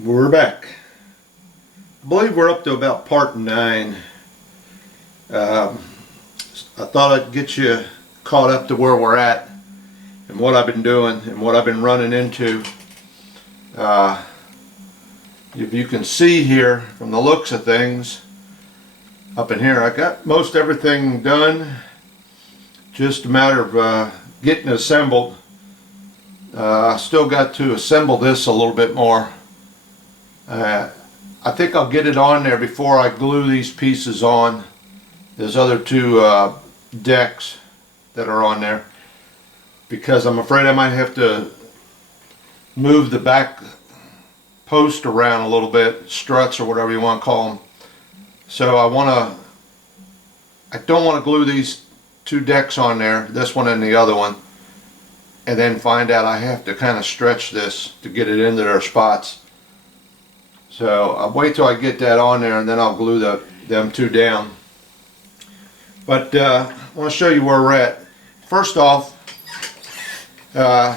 We're back. I believe we're up to about part 9. I thought I'd get you caught up to where we're at and what I've been doing and what I've been running into. If you can see here from the looks of things up in here, I got most everything done. Just a matter of getting it assembled. I still got to assemble this a little bit more. I think I'll get it on there before I glue these pieces on. There's other two decks that are on there, because I'm afraid I might have to move the back post around a little bit, struts or whatever you want to call them. So I don't want to glue these two decks on there, this one and the other one, and then find out I have to kind of stretch this to get it into their spots. So I'll wait till I get that on there and then I'll glue them two down. But I want to show you where we're at. First off, I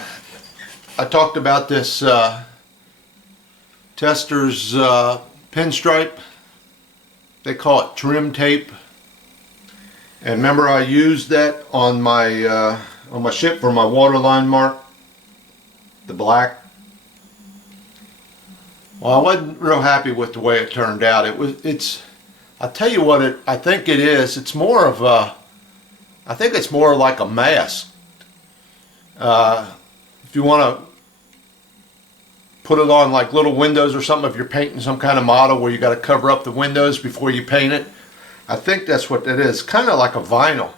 talked about this Tester's pinstripe. They call it trim tape. And remember, I used that on my ship for my waterline mark, the black. Well, I wasn't real happy with the way it turned out. I'll tell you what I think it is. It's more of I think it's more like a mask. If you want to put it on like little windows or something, if you're painting some kind of model where you got to cover up the windows before you paint it, I think that's what that is. Kind of like a vinyl.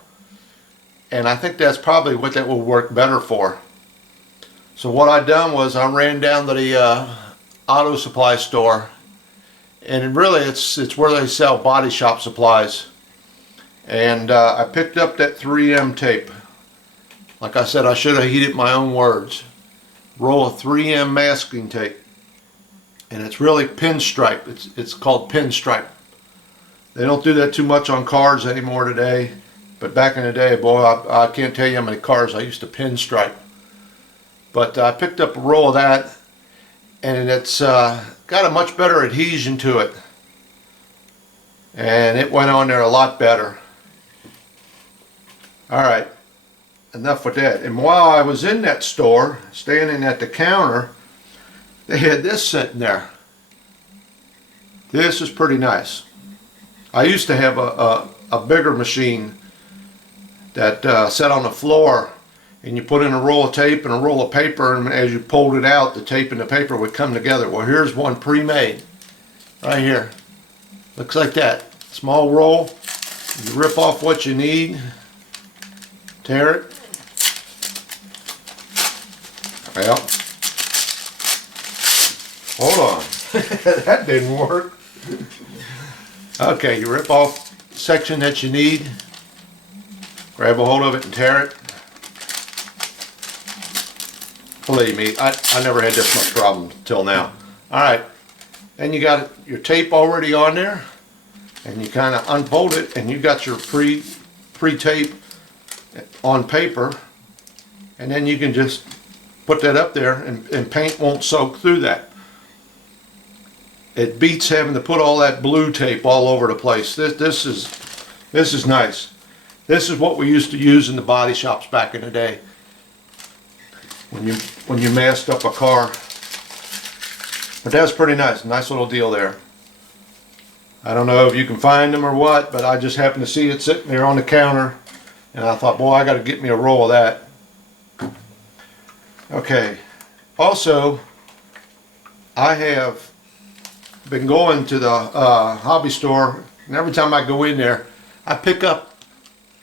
And I think that's probably what that will work better for. So what I done was I ran down to the auto supply store, and really it's where they sell body shop supplies, and I picked up that 3M tape. Like I said, I should have heeded my own words. Roll of 3M masking tape, and it's really pinstripe. It's called pinstripe. They don't do that too much on cars anymore today, but back in the day, boy, I can't tell you how many cars I used to pinstripe. But I picked up a roll of that, and it's got a much better adhesion to it, and it went on there a lot better. Alright, enough with that. And while I was in that store, standing at the counter, they had this sitting there. This is pretty nice. I used to have a bigger machine that sat on the floor, and you put in a roll of tape and a roll of paper, and as you pulled it out, the tape and the paper would come together. Well, here's one pre-made right here. Looks like that. Small roll. You rip off what you need, tear it. Well, hold on. That didn't work. Okay, you rip off the section that you need, grab a hold of it and tear it. Believe me, I never had this much problem till now. Alright, then you got your tape already on there, and you kind of unfold it, and you got your pre-tape on paper, and then you can just put that up there, and paint won't soak through that. It beats having to put all that blue tape all over the place. This is nice. This is what we used to use in the body shops back in the day, when you masked up a car. But that's pretty nice. Nice little deal there. I don't know if you can find them or what, but I just happened to see it sitting there on the counter, and I thought, boy, I got to get me a roll of that. Okay. Also, I have been going to the hobby store, and every time I go in there, I pick up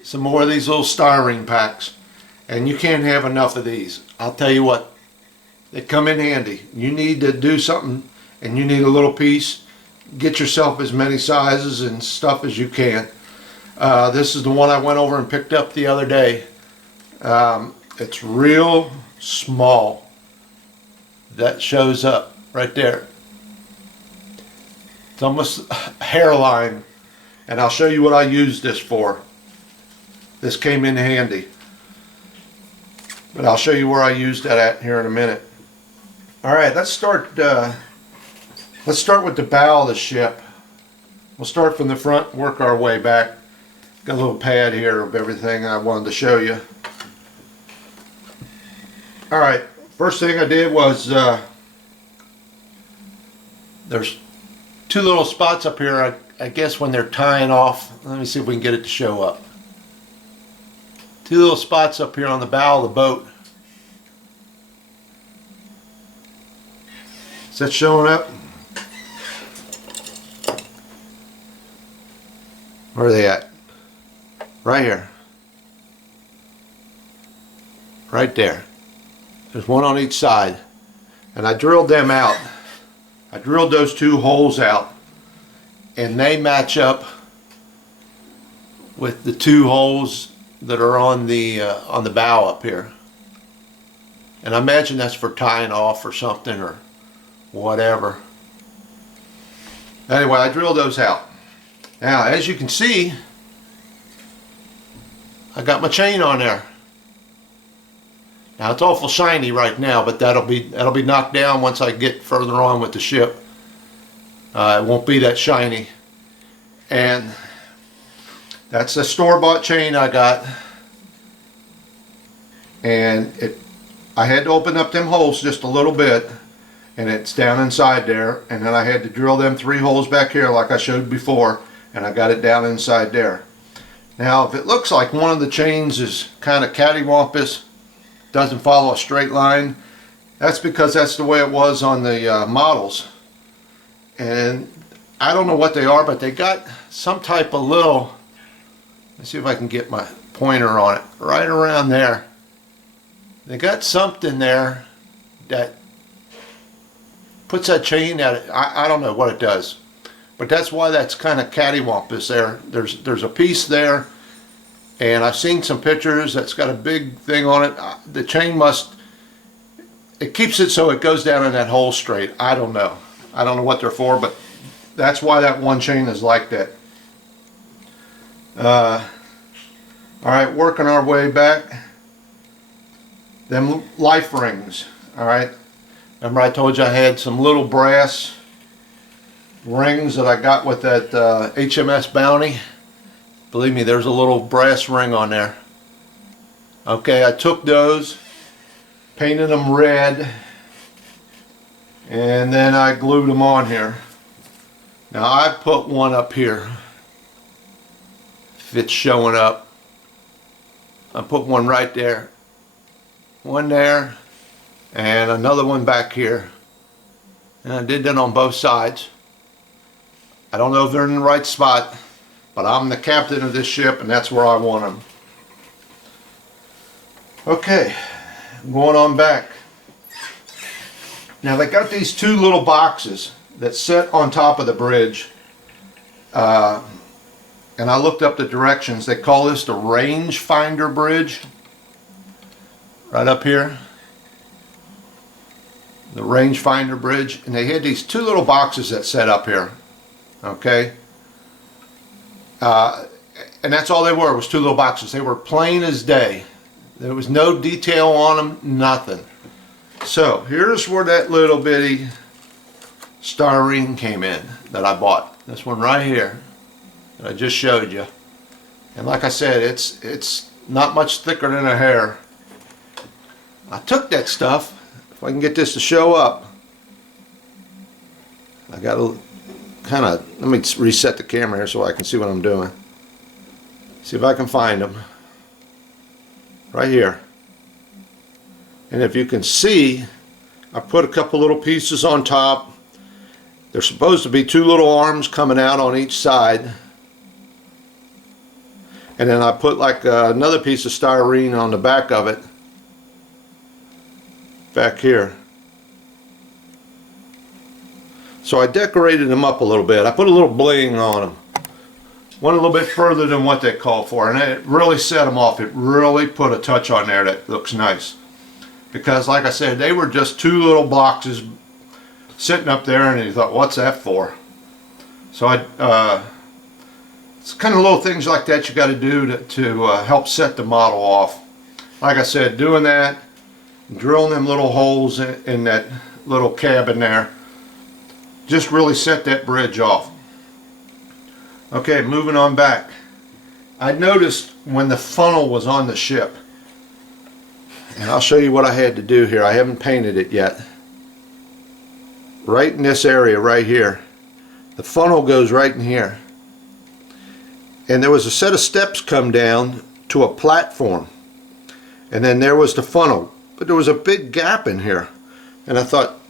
some more of these little styrene packs. And you can't have enough of these. I'll tell you what, they come in handy. You need to do something and you need a little piece, get yourself as many sizes and stuff as you can. This is the one I went over and picked up the other day. It's real small. That shows up right there. It's almost a hairline, and I'll show you what I used this for. This came in handy. But I'll show you where I used that at here in a minute. Alright, let's start Let's start with the bow of the ship. We'll start from the front, work our way back. Got a little pad here of everything I wanted to show you. Alright, first thing I did was there's two little spots up here, I guess when they're tying off. Let me see if we can get it to show up. Two little spots up here on the bow of the boat. Is that showing up? Where are they at? Right here. Right there. There's one on each side. And I drilled them out. I drilled those two holes out. And they match up with the two holes that are on the bow up here. And I imagine that's for tying off or something or whatever. Anyway, I drilled those out. Now, as you can see, I got my chain on there. Now it's awful shiny right now, but that'll be knocked down once I get further on with the ship. It won't be that shiny. And that's a store-bought chain I got. And I had to open up them holes just a little bit, and it's down inside there. And then I had to drill them 3 holes back here like I showed before, and I got it down inside there. Now, if it looks like one of the chains is kind of cattywampus, doesn't follow a straight line, that's because that's the way it was on the models. And I don't know what they are, but they got some type of little, let's see if I can get my pointer on it, right around there. They got something there that puts that chain at it. I don't know what it does. But that's why that's kind of cattywampus there. There's a piece there, and I've seen some pictures that's got a big thing on it. The chain it keeps it so it goes down in that hole straight. I don't know. I don't know what they're for, but that's why that one chain is like that. Alright, working our way back. Them life rings. Alright. Remember I told you I had some little brass rings that I got with that HMS Bounty. Believe me, there's a little brass ring on there. Okay, I took those, painted them red, and then I glued them on here. Now I put one up here, if it's showing up. I put one right there, one there, and another one back here. And I did that on both sides. I don't know if they're in the right spot, but I'm the captain of this ship and that's where I want them. Okay, going on back. Now they got these two little boxes that sit on top of the bridge. And I looked up the directions. They call this the range finder bridge. Right up here. The range finder bridge. And they had these two little boxes that set up here. Okay, and that's all they were, was two little boxes. They were plain as day. There was no detail on them, nothing. So here's where that little bitty styrene came in that I bought. This one right here that I just showed you. And like I said, it's not much thicker than a hair. I took that stuff, if I can get this to show up. I got a kind of, let me reset the camera here so I can see what I'm doing. See if I can find them. Right here. And if you can see, I put a couple little pieces on top. There's supposed to be two little arms coming out on each side. And then I put like another piece of styrene on the back of it. Back here. So I decorated them up a little bit. I put a little bling on them. Went a little bit further than what they call for, and it really set them off. It really put a touch on there that looks nice. Because like I said, they were just two little boxes sitting up there, and you thought, what's that for? So it's kind of little things like that you got to do to help set the model off. Like I said, doing that, drilling them little holes in that little cabin there. just really set that bridge off. Okay, moving on back. I noticed when the funnel was on the ship, and I'll show you what I had to do here. I haven't painted it yet. Right in this area right here, the funnel goes right in here, and there was a set of steps come down to a platform, and then there was the funnel, but there was a big gap in here, and I thought,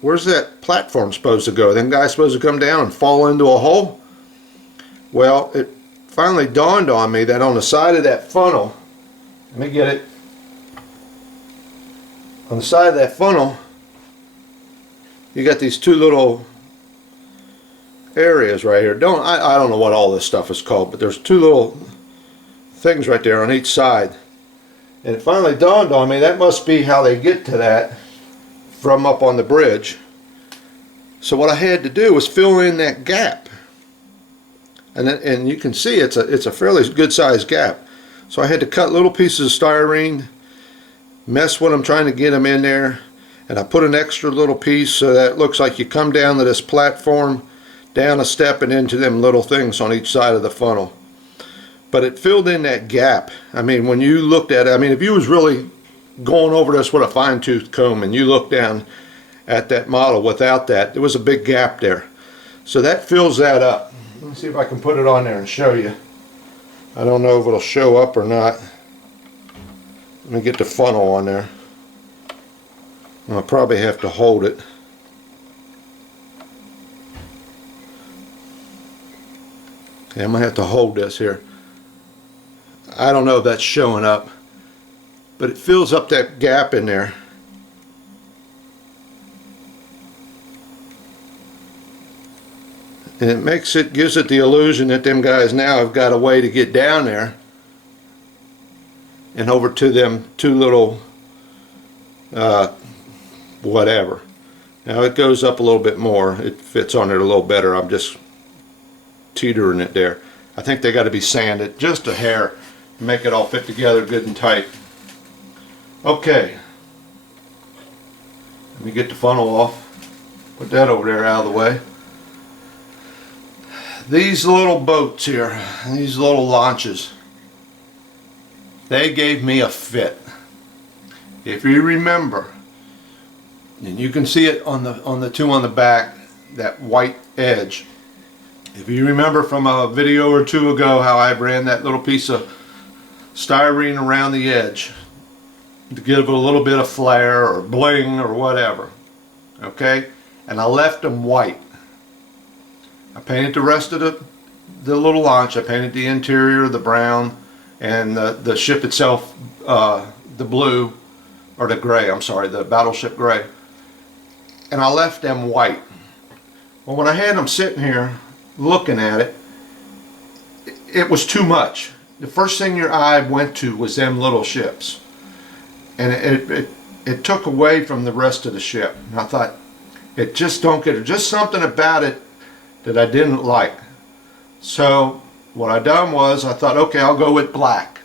where's that platform supposed to go? Then guy's supposed to come down and fall into a hole? Well, it finally dawned on me that on the side of that funnel, let me get it, on the side of that funnel you got these two little areas right here. I don't know what all this stuff is called, but there's two little things right there on each side, and it finally dawned on me that must be how they get to that from up on the bridge. So what I had to do was fill in that gap, and you can see it's a fairly good sized gap. So I had to cut little pieces of styrene, mess when I'm trying to get them in there, and I put an extra little piece so that it looks like you come down to this platform, down a step and into them little things on each side of the funnel. But it filled in that gap. I mean, when you looked at it, I mean, if you was really going over this with a fine-tooth comb and you look down at that model without that, there was a big gap there. So that fills that up. Let me see if I can put it on there and show you. I don't know if it'll show up or not. Let me get the funnel on there. I'll probably have to hold it. Okay, I'm going to have to hold this here. I don't know if that's showing up, but it fills up that gap in there. And it gives it the illusion that them guys now have got a way to get down there and over to them two little whatever. Now it goes up a little bit more. It fits on it a little better. I'm just teetering it there. I think they got to be sanded just a hair to make it all fit together good and tight. Okay. Let me get the funnel off. Put that over there out of the way. These little boats here, these little launches, they gave me a fit. If you remember, and you can see it on the two on the back, that white edge. If you remember from a video or two ago how I ran that little piece of styrene around the edge to give it a little bit of flare or bling or whatever, okay, and I left them white. I painted the rest of the little launch. I painted the interior, the brown, and the ship itself, the blue, or the gray, I'm sorry, the battleship gray. And I left them white. Well, when I had them sitting here looking at it, it was too much. The first thing your eye went to was them little ships. And it took away from the rest of the ship. And I thought, it just don't get it. Just something about it that I didn't like. So what I done was I thought, okay, I'll go with black.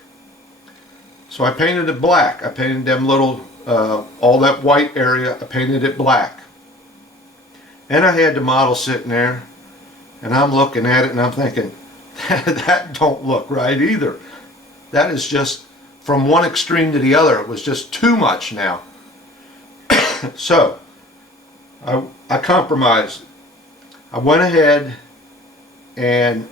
So I painted it black. I painted them little, all that white area, I painted it black. And I had the model sitting there, and I'm looking at it and I'm thinking, that don't look right either. That is just from one extreme to the other. It was just too much now. So I compromised. I went ahead and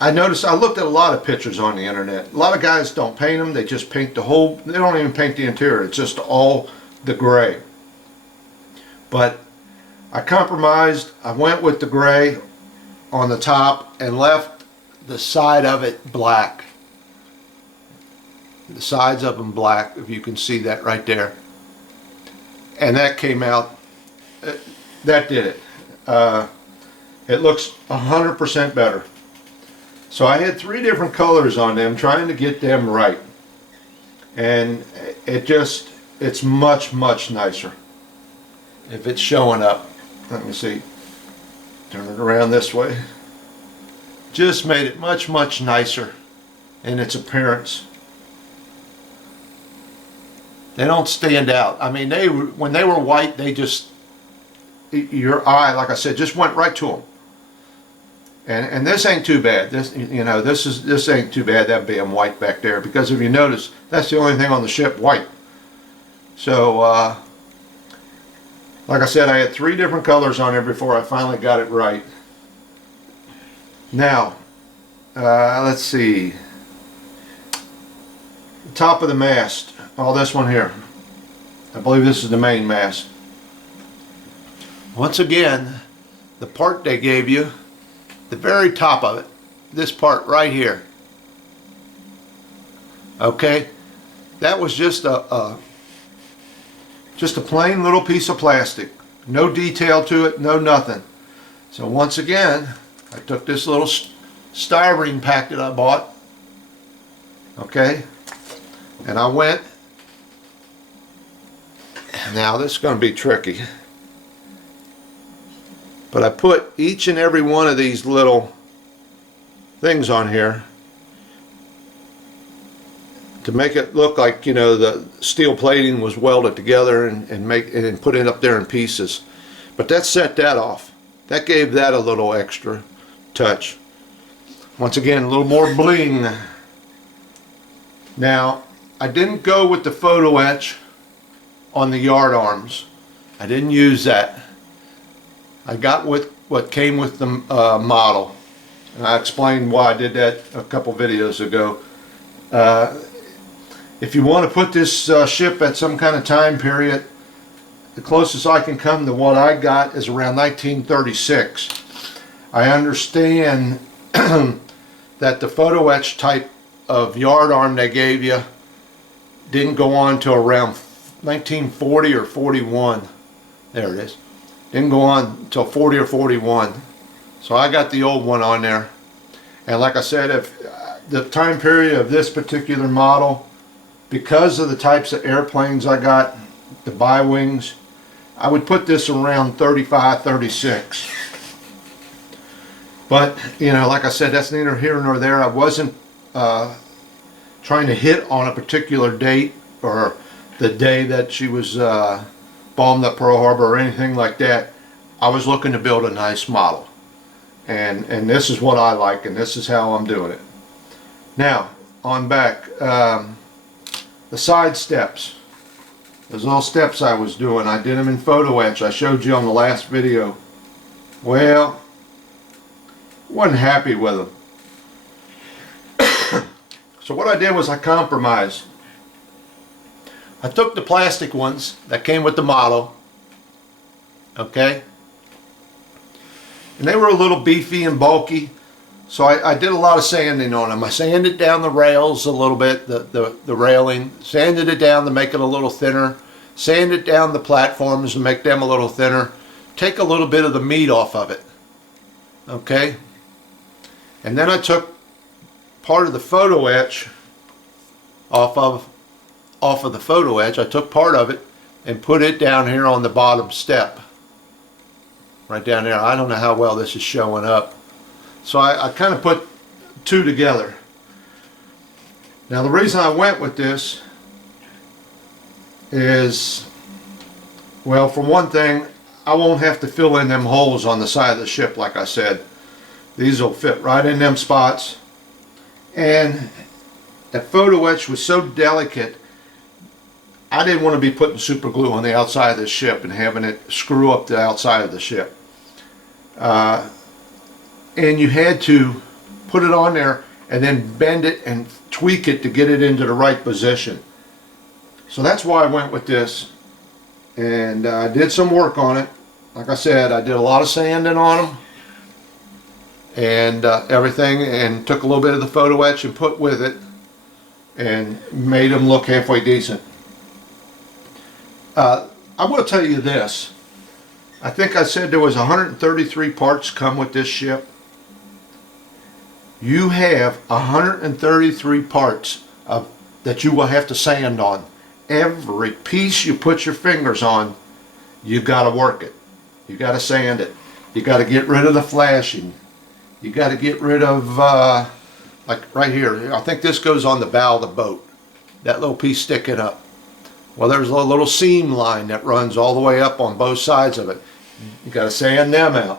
I noticed, I looked at a lot of pictures on the internet. A lot of guys don't paint them, they just paint the whole, they don't even paint the interior, it's just all the gray. But I compromised, I went with the gray on the top and left the side of it black. The sides of them black, if you can see that right there. And that came out, that did it. It looks 100% better. So I had 3 different colors on them, trying to get them right. And it's much, much nicer. If it's showing up, let me see, turn it around this way. Just made it much, much nicer in its appearance. They don't stand out. I mean, when they were white, they just, your eye, like I said, just went right to them. And this ain't too bad. This, you know, this ain't too bad, that being white back there, because if you notice, that's the only thing on the ship white. So like I said, I had 3 different colors on there before I finally got it right. Now let's see, the top of the mast, this one here, I believe this is the main mast. Once again, the part they gave you, the very top of it, this part right here, okay, that was just a plain little piece of plastic, no detail to it, no nothing. So once again, I took this little styrene pack that I bought, okay, and I went, now this is going to be tricky, but I put each and every one of these little things on here to make it look like, you know, the steel plating was welded together and put it up there in pieces. But that set that off. That gave that a little extra touch. Once again, a little more bling. Now, I didn't go with the photo etch on the yard arms. I didn't use that. I got with what came with the model, and I explained why I did that a couple videos ago. If you want to put this ship at some kind of time period, the closest I can come to what I got is around 1936. I understand that the photo etch type of yard arm they gave you didn't go on till around 1940 or 41. There it is. Didn't go on until 40 or 41. So I got the old one on there. And like I said, if the time period of this particular model, because of the types of airplanes I got, the bi-wings, I would put this around 35, 36. But, you know, like I said, that's neither here nor there. I wasn't trying to hit on a particular date or the day that she was bombed up Pearl Harbor or anything like that. I was looking to build a nice model, and this is what I like, and this is how I'm doing it. Now on back, the side steps, those little steps I was doing, I did them in photo etch. I showed you on the last video. Well, wasn't happy with them. So what I did was I compromised. I took the plastic ones that came with the model, okay, and they were a little beefy and bulky, so I did a lot of sanding on them. I sanded down the rails a little bit, the railing, sanded it down to make it a little thinner, sanded down the platforms to make them a little thinner, take a little bit of the meat off of it, okay, and then I took part of the photo etch off of the photo etch. I took part of it and put it down here on the bottom step, right down there. I don't know how well this is showing up, so I kind of put 2 together. Now the reason I went with this is, well, for one thing, I won't have to fill in them holes on the side of the ship. Like I said, these will fit right in them spots, and that photo etch was so delicate, I didn't want to be putting super glue on the outside of the ship and having it screw up the outside of the ship. And you had to put it on there and then bend it and tweak it to get it into the right position. So that's why I went with this, and I did some work on it. Like I said, I did a lot of sanding on them and everything, and took a little bit of the photo etch and put with it and made them look halfway decent. I will tell you this. I think I said there was 133 parts come with this ship. You have 133 parts that you will have to sand on. Every piece you put your fingers on, you got to work it. You got to sand it. You got to get rid of the flashing. You got to get rid of, like right here, I think this goes on the bow of the boat. That little piece sticking up. Well, there's a little seam line that runs all the way up on both sides of it. You got to sand them out.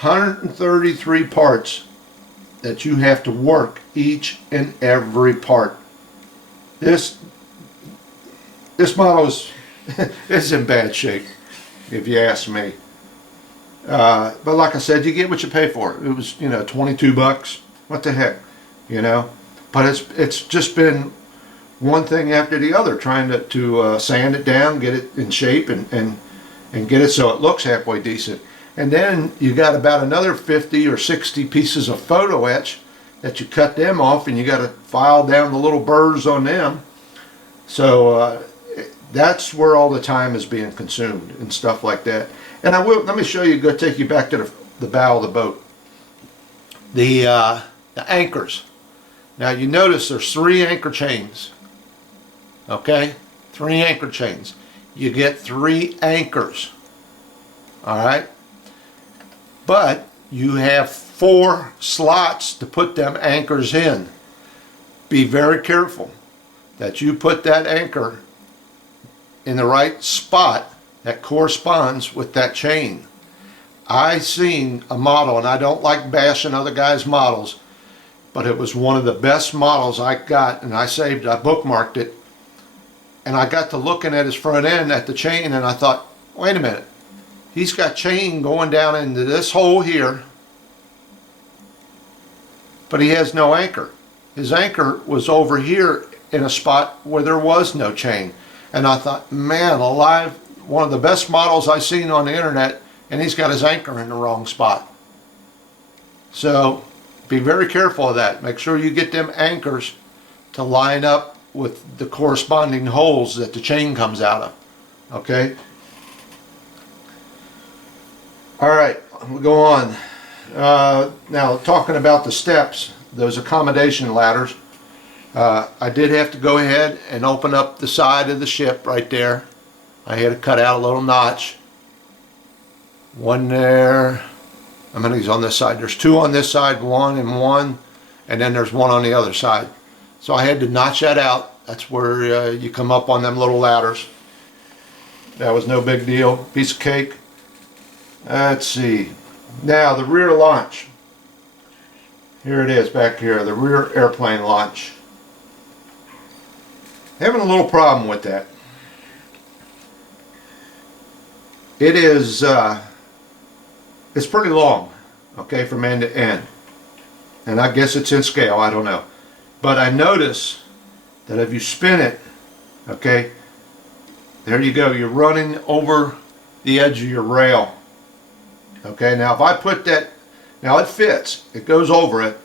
133 parts that you have to work each and every part. This model is in bad shape, if you ask me. But like I said, you get what you pay for. It was, 22 bucks. What the heck, But it's just been one thing after the other, trying to sand it down, get it in shape, and get it so it looks halfway decent. And then you got about another 50 or 60 pieces of photo etch that you cut them off, and you got to file down the little burrs on them. So that's where all the time is being consumed and stuff like that. And let me show you, go take you back to the bow of the boat. The anchors. Now you notice there's 3 anchor chains. Okay? 3 anchor chains. You get 3 anchors. Alright? But you have 4 slots to put them anchors in. Be very careful that you put that anchor in the right spot that corresponds with that chain. I seen a model, and I don't like bashing other guys' models, but it was one of the best models I got, and I bookmarked it, and I got to looking at his front end at the chain, and I thought, wait a minute, he's got chain going down into this hole here, but he has no anchor. His anchor was over here in a spot where there was no chain. And I thought, man alive, one of the best models I've seen on the internet, and he's got his anchor in the wrong spot. So be very careful of that. Make sure you get them anchors to line up with the corresponding holes that the chain comes out of. Okay? Alright, we'll go on. Now, talking about the steps, those accommodation ladders, I did have to go ahead and open up the side of the ship right there. I had to cut out a little notch. One there. How many's on this side? There's 2 on this side, 1 and 1, and then there's 1 on the other side. So I had to notch that out. That's where you come up on them little ladders. That was no big deal. Piece of cake. Let's see. Now the rear launch. Here it is back here, the rear airplane launch. Having a little problem with that. It is, it's pretty long, okay, from end to end. And I guess it's in scale, I don't know. But I notice that if you spin it, okay, there you go, you're running over the edge of your rail. Okay, now if I put that, now it fits, it goes over it,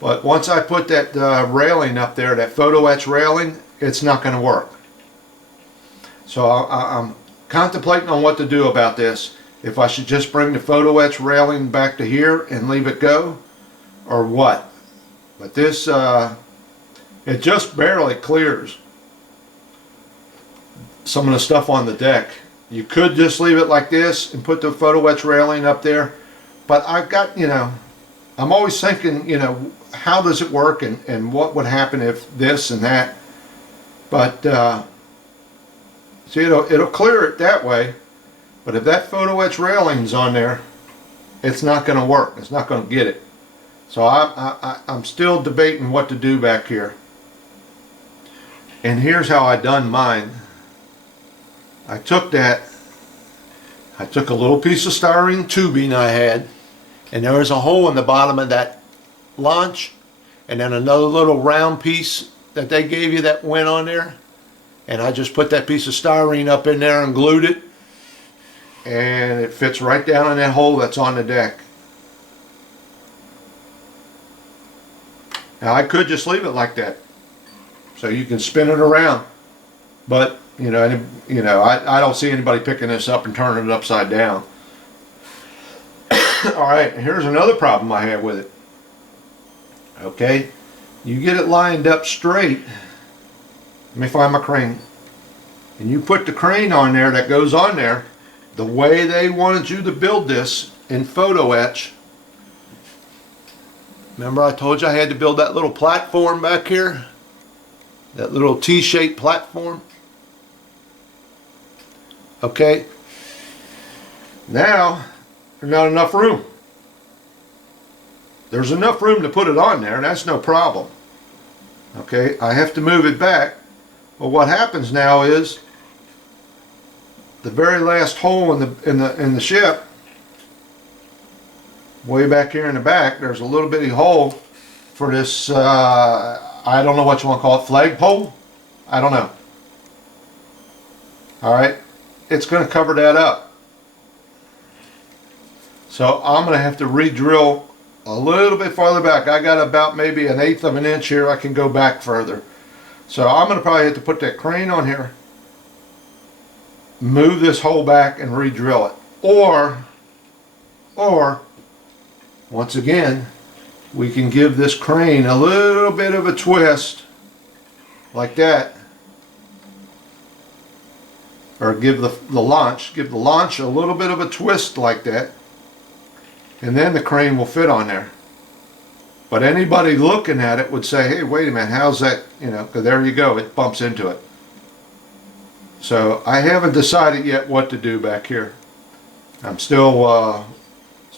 but once I put that railing up there, that photo etch railing, it's not going to work. So I'm contemplating on what to do about this. If I should just bring the photo etch railing back to here and leave it go, or what. But this, it just barely clears some of the stuff on the deck. You could just leave it like this and put the photo etch railing up there, but I've got, I'm always thinking, how does it work, and what would happen if this and that. But see, it'll clear it that way, but if that photo etch railing's on there, it's not going to work. It's not going to get it. So I'm still debating what to do back here. And here's how I done mine. I took a little piece of styrene tubing I had, and there was a hole in the bottom of that launch, and then another little round piece that they gave you that went on there, and I just put that piece of styrene up in there and glued it, and it fits right down in that hole that's on the deck. Now I could just leave it like that, so you can spin it around, but I don't see anybody picking this up and turning it upside down. Alright, here's another problem I have with it. Okay, you get it lined up straight. Let me find my crane. And you put the crane on there that goes on there the way they wanted you to build this in photo etch. Remember I told you I had to build that little platform back here? That little T-shaped platform? Okay. Now, there's not enough room. There's enough room to put it on there, and that's no problem. Okay, I have to move it back. Well, what happens now is the very last hole in the ship, way back here in the back, there's a little bitty hole for this. I don't know what you want to call it, flagpole. I don't know. All right, it's going to cover that up. So I'm going to have to re-drill a little bit farther back. I got about maybe 1/8 of an inch here. I can go back further. So I'm going to probably have to put that crane on here, move this hole back and re-drill it. Or once again, we can give this crane a little bit of a twist like that. Or give the launch a little bit of a twist like that. And then the crane will fit on there. But anybody looking at it would say, hey, wait a minute, how's that, you know, because there you go, it bumps into it. So I haven't decided yet what to do back here. I'm still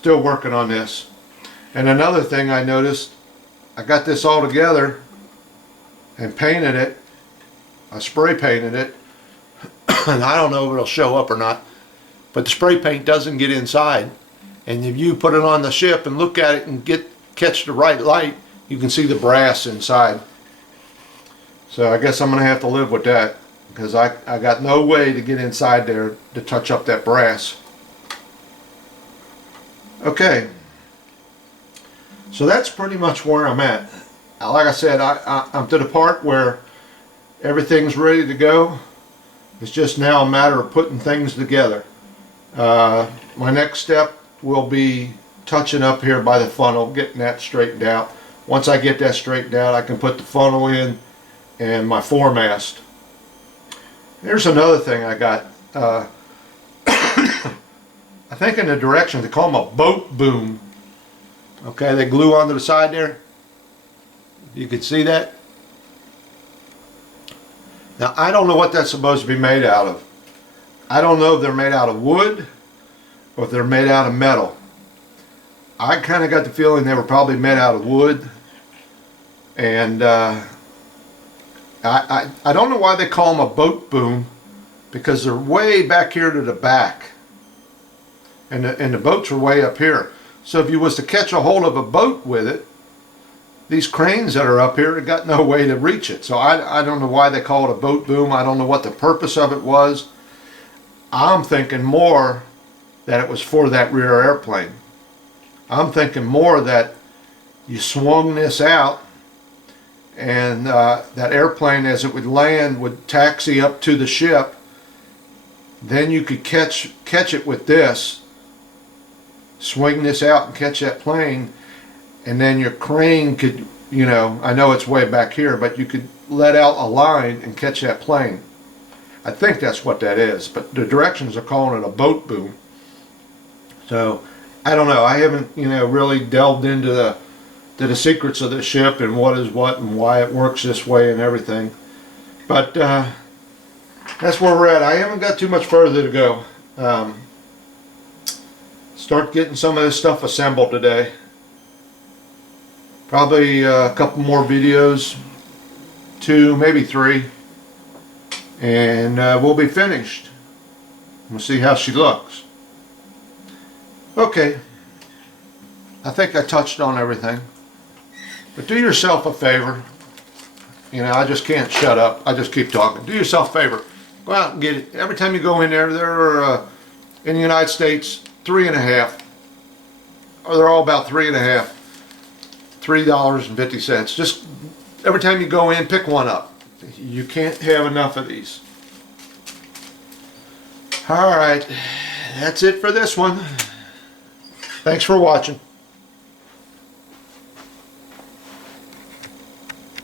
working on this. And another thing I noticed, I got this all together and painted it. I spray painted it. And I don't know if it'll show up or not, but the spray paint doesn't get inside. And if you put it on the ship and look at it and catch the right light, you can see the brass inside. So I guess I'm going to have to live with that, because I got no way to get inside there to touch up that brass. Okay, so that's pretty much where I'm at. Like I said, I'm to the part where everything's ready to go. It's just now a matter of putting things together. My next step will be touching up here by the funnel, getting that straightened out. Once I get that straightened out, I can put the funnel in and my foremast. Here's another thing I got. I think in the directions, they call them a boat boom. Okay, they glue onto the side there. You can see that. Now, I don't know what that's supposed to be made out of. I don't know if they're made out of wood or if they're made out of metal. I kind of got the feeling they were probably made out of wood. And I don't know why they call them a boat boom, because they're way back here to the back. And the boats are way up here. So if you was to catch a hold of a boat with it, these cranes that are up here have got no way to reach it. So I don't know why they call it a boat boom. I don't know what the purpose of it was. I'm thinking more that it was for that rear airplane. I'm thinking more that you swung this out, and that airplane, as it would land, would taxi up to the ship. Then you could catch it with this, swing this out and catch that plane, and then your crane could, you know, I know it's way back here, but you could let out a line and catch that plane. I think that's what that is, but the directions are calling it a boat boom. So I don't know. I haven't, you know, really delved into the secrets of the ship and what is what and why it works this way and everything. But that's where we're at. I haven't got too much further to go. Start getting some of this stuff assembled today. Probably a couple more videos, 2, maybe 3, and we'll be finished. We'll see how she looks. Okay, I think I touched on everything, but do yourself a favor. You know, I just can't shut up. I just keep talking. Do yourself a favor. Go out and get it. Every time you go in there, they're in the United States, 3.5, or they're all about 3.5, $3.50. Just every time you go in, pick one up. You can't have enough of these. All right, that's it for this one. Thanks for watching.